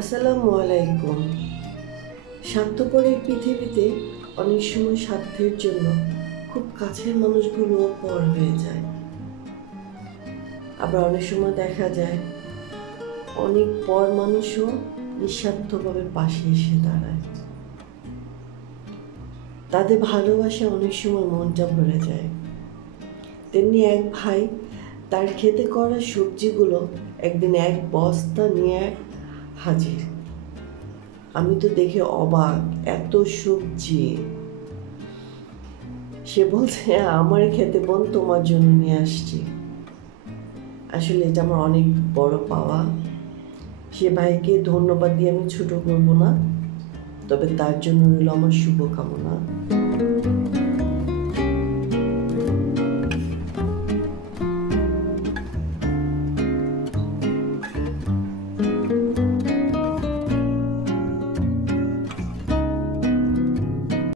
আসসালামু আলাইকুম। স্বার্থপর এই পৃথিবীতে অনেক সময় স্বার্থের জন্য খুব কাছের মানুষগুলো পর হয়ে যায়। আবার অনেক সময় দেখা যায় অনেক পর মানুষও নিঃস্বার্থভাবে পাশে এসে দাঁড়ায়। তাদের ভালোবাসা অনেক সময় মনটা ভরে যায়। তেমনি এক ভাই তার খেতে করা সবজিগুলো একদিন এক বস্তা নিয়ে হাজির। আমি তো দেখে অবাক, এত সবজি। সে বলছে, আমার খেতে বোন, তোমার জন্য নিয়ে আসছি। আসলে এটা আমার অনেক বড় পাওয়া। সে ভাইকে ধন্যবাদ দিয়ে আমি ছোট করব না, তবে তার জন্য রইল আমার শুভকামনা।